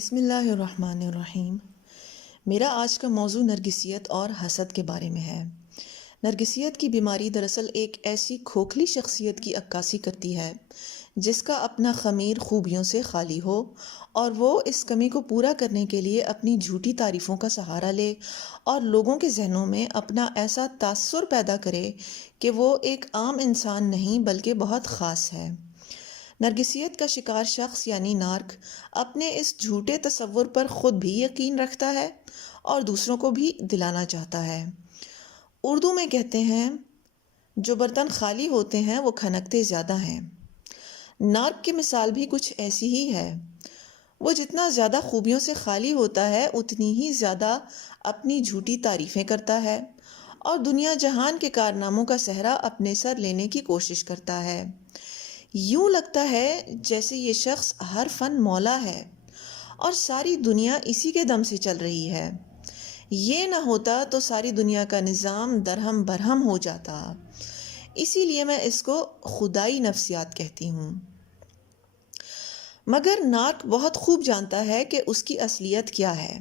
بسم اللہ الرحمن الرحیم۔ میرا آج کا موضوع نرگسیت اور حسد کے بارے میں ہے۔ نرگسیت کی بیماری دراصل ایک ایسی کھوکھلی شخصیت کی عکاسی کرتی ہے جس کا اپنا خمیر خوبیوں سے خالی ہو اور وہ اس کمی کو پورا کرنے کے لیے اپنی جھوٹی تعریفوں کا سہارا لے اور لوگوں کے ذہنوں میں اپنا ایسا تاثر پیدا کرے کہ وہ ایک عام انسان نہیں بلکہ بہت خاص ہے۔ نرگسیت کا شکار شخص یعنی نارک اپنے اس جھوٹے تصور پر خود بھی یقین رکھتا ہے اور دوسروں کو بھی دلانا چاہتا ہے۔ اردو میں کہتے ہیں جو برتن خالی ہوتے ہیں وہ کھنکتے زیادہ ہیں۔ نارک کی مثال بھی کچھ ایسی ہی ہے۔ وہ جتنا زیادہ خوبیوں سے خالی ہوتا ہے اتنی ہی زیادہ اپنی جھوٹی تعریفیں کرتا ہے اور دنیا جہان کے کارناموں کا صحرا اپنے سر لینے کی کوشش کرتا ہے۔ یوں لگتا ہے جیسے یہ شخص ہر فن مولا ہے اور ساری دنیا اسی کے دم سے چل رہی ہے۔ یہ نہ ہوتا تو ساری دنیا کا نظام درہم برہم ہو جاتا۔ اسی لیے میں اس کو خدائی نفسیات کہتی ہوں۔ مگر نارک بہت خوب جانتا ہے کہ اس کی اصلیت کیا ہے۔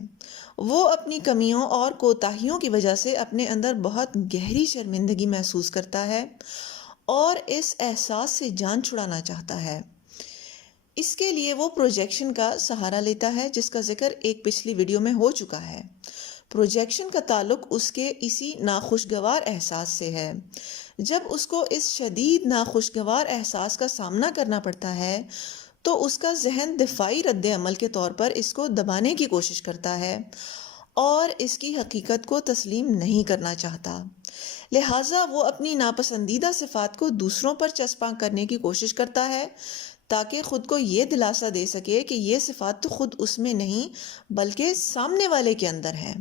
وہ اپنی کمیوں اور کوتاہیوں کی وجہ سے اپنے اندر بہت گہری شرمندگی محسوس کرتا ہے اور اس احساس سے جان چھڑانا چاہتا ہے۔ اس کے لیے وہ پروجیکشن کا سہارا لیتا ہے جس کا ذکر ایک پچھلی ویڈیو میں ہو چکا ہے۔ پروجیکشن کا تعلق اس کے اسی ناخوشگوار احساس سے ہے۔ جب اس کو اس شدید ناخوشگوار احساس کا سامنا کرنا پڑتا ہے تو اس کا ذہن دفاعی رد عمل کے طور پر اس کو دبانے کی کوشش کرتا ہے اور اس کی حقیقت کو تسلیم نہیں کرنا چاہتا۔ لہٰذا وہ اپنی ناپسندیدہ صفات کو دوسروں پر چسپاں کرنے کی کوشش کرتا ہے تاکہ خود کو یہ دلاسا دے سکے کہ یہ صفات تو خود اس میں نہیں بلکہ سامنے والے کے اندر ہیں۔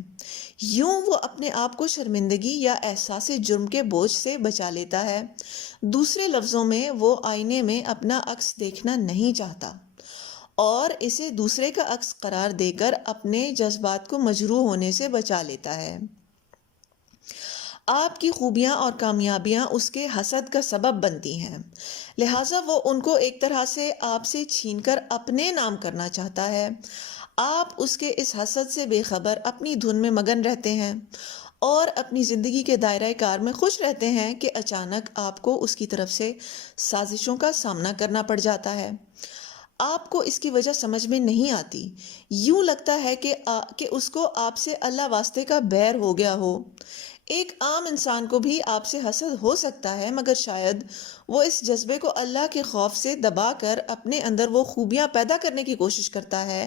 یوں وہ اپنے آپ کو شرمندگی یا احساس جرم کے بوجھ سے بچا لیتا ہے۔ دوسرے لفظوں میں وہ آئینے میں اپنا عکس دیکھنا نہیں چاہتا اور اسے دوسرے کا عکس قرار دے کر اپنے جذبات کو مجروح ہونے سے بچا لیتا ہے۔ آپ کی خوبیاں اور کامیابیاں اس کے حسد کا سبب بنتی ہیں، لہٰذا وہ ان کو ایک طرح سے آپ سے چھین کر اپنے نام کرنا چاہتا ہے۔ آپ اس کے اس حسد سے بے خبر اپنی دھن میں مگن رہتے ہیں اور اپنی زندگی کے دائرۂ کار میں خوش رہتے ہیں کہ اچانک آپ کو اس کی طرف سے سازشوں کا سامنا کرنا پڑ جاتا ہے۔ آپ کو اس کی وجہ سمجھ میں نہیں آتی۔ یوں لگتا ہے کہ اس کو آپ سے اللہ واسطے کا بیر ہو گیا ہو۔ ایک عام انسان کو بھی آپ سے حسد ہو سکتا ہے مگر شاید وہ اس جذبے کو اللہ کے خوف سے دبا کر اپنے اندر وہ خوبیاں پیدا کرنے کی کوشش کرتا ہے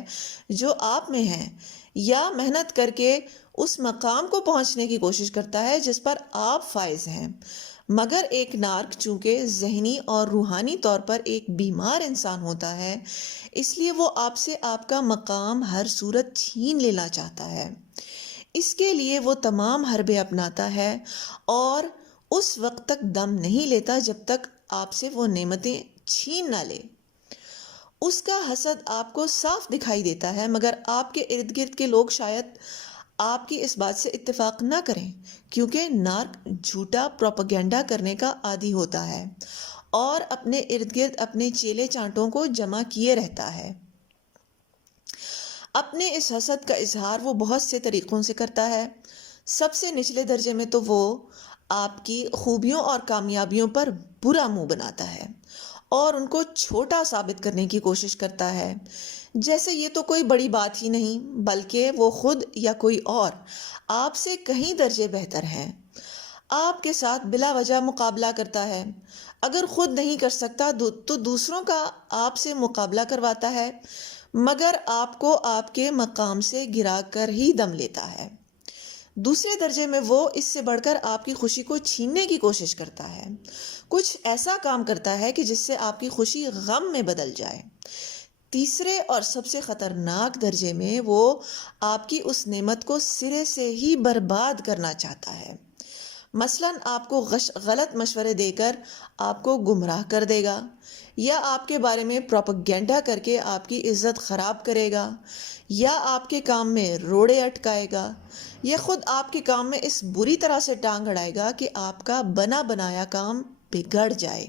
جو آپ میں ہیں، یا محنت کر کے اس مقام کو پہنچنے کی کوشش کرتا ہے جس پر آپ فائز ہیں۔ مگر ایک نارک چونکہ ذہنی اور روحانی طور پر ایک بیمار انسان ہوتا ہے، اس لیے وہ آپ سے آپ کا مقام ہر صورت چھین لینا چاہتا ہے۔ اس کے لیے وہ تمام حربے اپناتا ہے اور اس وقت تک دم نہیں لیتا جب تک آپ سے وہ نعمتیں چھین نہ لے۔ اس کا حسد آپ کو صاف دکھائی دیتا ہے مگر آپ کے ارد گرد کے لوگ شاید آپ کی اس بات سے اتفاق نہ کریں، کیونکہ نارک جھوٹا پروپیگنڈا کرنے کا عادی ہوتا ہے اور اپنے ارد گرد اپنے چیلے چانٹوں کو جمع کیے رہتا ہے۔ اپنے اس حسد کا اظہار وہ بہت سے طریقوں سے کرتا ہے۔ سب سے نچلے درجے میں تو وہ آپ کی خوبیوں اور کامیابیوں پر برا منہ بناتا ہے اور ان کو چھوٹا ثابت کرنے کی کوشش کرتا ہے، جیسے یہ تو کوئی بڑی بات ہی نہیں بلکہ وہ خود یا کوئی اور آپ سے کہیں درجے بہتر ہیں۔ آپ کے ساتھ بلا وجہ مقابلہ کرتا ہے۔ اگر خود نہیں کر سکتا تو دوسروں کا آپ سے مقابلہ کرواتا ہے، مگر آپ کو آپ کے مقام سے گرا کر ہی دم لیتا ہے۔ دوسرے درجے میں وہ اس سے بڑھ کر آپ کی خوشی کو چھیننے کی کوشش کرتا ہے۔ کچھ ایسا کام کرتا ہے کہ جس سے آپ کی خوشی غم میں بدل جائے۔ تیسرے اور سب سے خطرناک درجے میں وہ آپ کی اس نعمت کو سرے سے ہی برباد کرنا چاہتا ہے۔ مثلاً آپ کو غلط مشورے دے کر آپ کو گمراہ کر دے گا، یا آپ کے بارے میں پروپیگنڈا کر کے آپ کی عزت خراب کرے گا، یا آپ کے کام میں روڑے اٹکائے گا، یا خود آپ کے کام میں اس بری طرح سے ٹانگ اڑائے گا کہ آپ کا بنا بنایا کام بگڑ جائے۔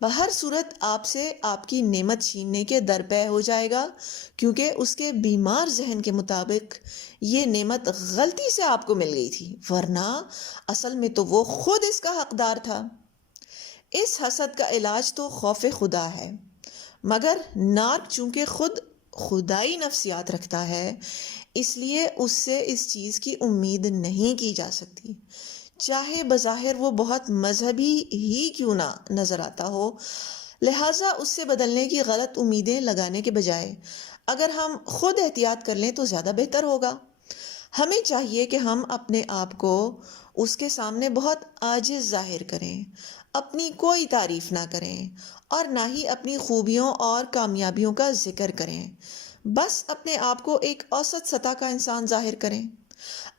بہر صورت آپ سے آپ کی نعمت چھیننے کے درپے ہو جائے گا، کیونکہ اس کے بیمار ذہن کے مطابق یہ نعمت غلطی سے آپ کو مل گئی تھی، ورنہ اصل میں تو وہ خود اس کا حقدار تھا۔ اس حسد کا علاج تو خوف خدا ہے، مگر ناک چونکہ خود خدائی نفسیات رکھتا ہے، اس لیے اس سے اس چیز کی امید نہیں کی جا سکتی، چاہے بظاہر وہ بہت مذہبی ہی کیوں نہ نظر آتا ہو۔ لہٰذا اس سے بدلنے کی غلط امیدیں لگانے کے بجائے اگر ہم خود احتیاط کر لیں تو زیادہ بہتر ہوگا۔ ہمیں چاہیے کہ ہم اپنے آپ کو اس کے سامنے بہت عاجز ظاہر کریں، اپنی کوئی تعریف نہ کریں اور نہ ہی اپنی خوبیوں اور کامیابیوں کا ذکر کریں، بس اپنے آپ کو ایک اوسط سطح کا انسان ظاہر کریں۔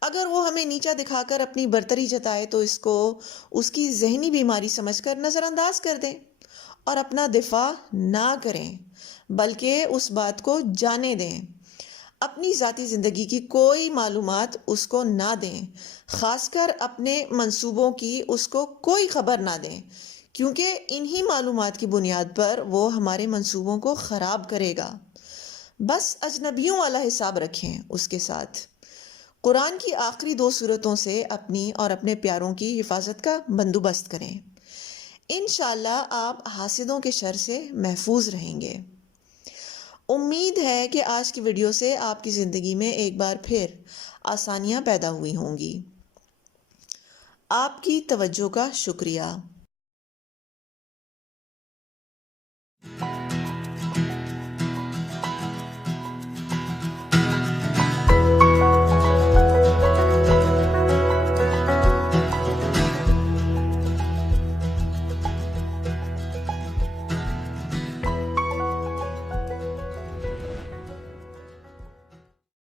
اگر وہ ہمیں نیچا دکھا کر اپنی برتری جتائے تو اس کو اس کی ذہنی بیماری سمجھ کر نظر انداز کر دیں اور اپنا دفاع نہ کریں، بلکہ اس بات کو جانے دیں۔ اپنی ذاتی زندگی کی کوئی معلومات اس کو نہ دیں، خاص کر اپنے منصوبوں کی اس کو کوئی خبر نہ دیں، کیونکہ انہی معلومات کی بنیاد پر وہ ہمارے منصوبوں کو خراب کرے گا۔ بس اجنبیوں والا حساب رکھیں اس کے ساتھ۔ قرآن کی آخری 2 سورتوں سے اپنی اور اپنے پیاروں کی حفاظت کا بندوبست کریں۔ انشاءاللہ آپ حاسدوں کے شر سے محفوظ رہیں گے۔ امید ہے کہ آج کی ویڈیو سے آپ کی زندگی میں ایک بار پھر آسانیاں پیدا ہوئی ہوں گی۔ آپ کی توجہ کا شکریہ۔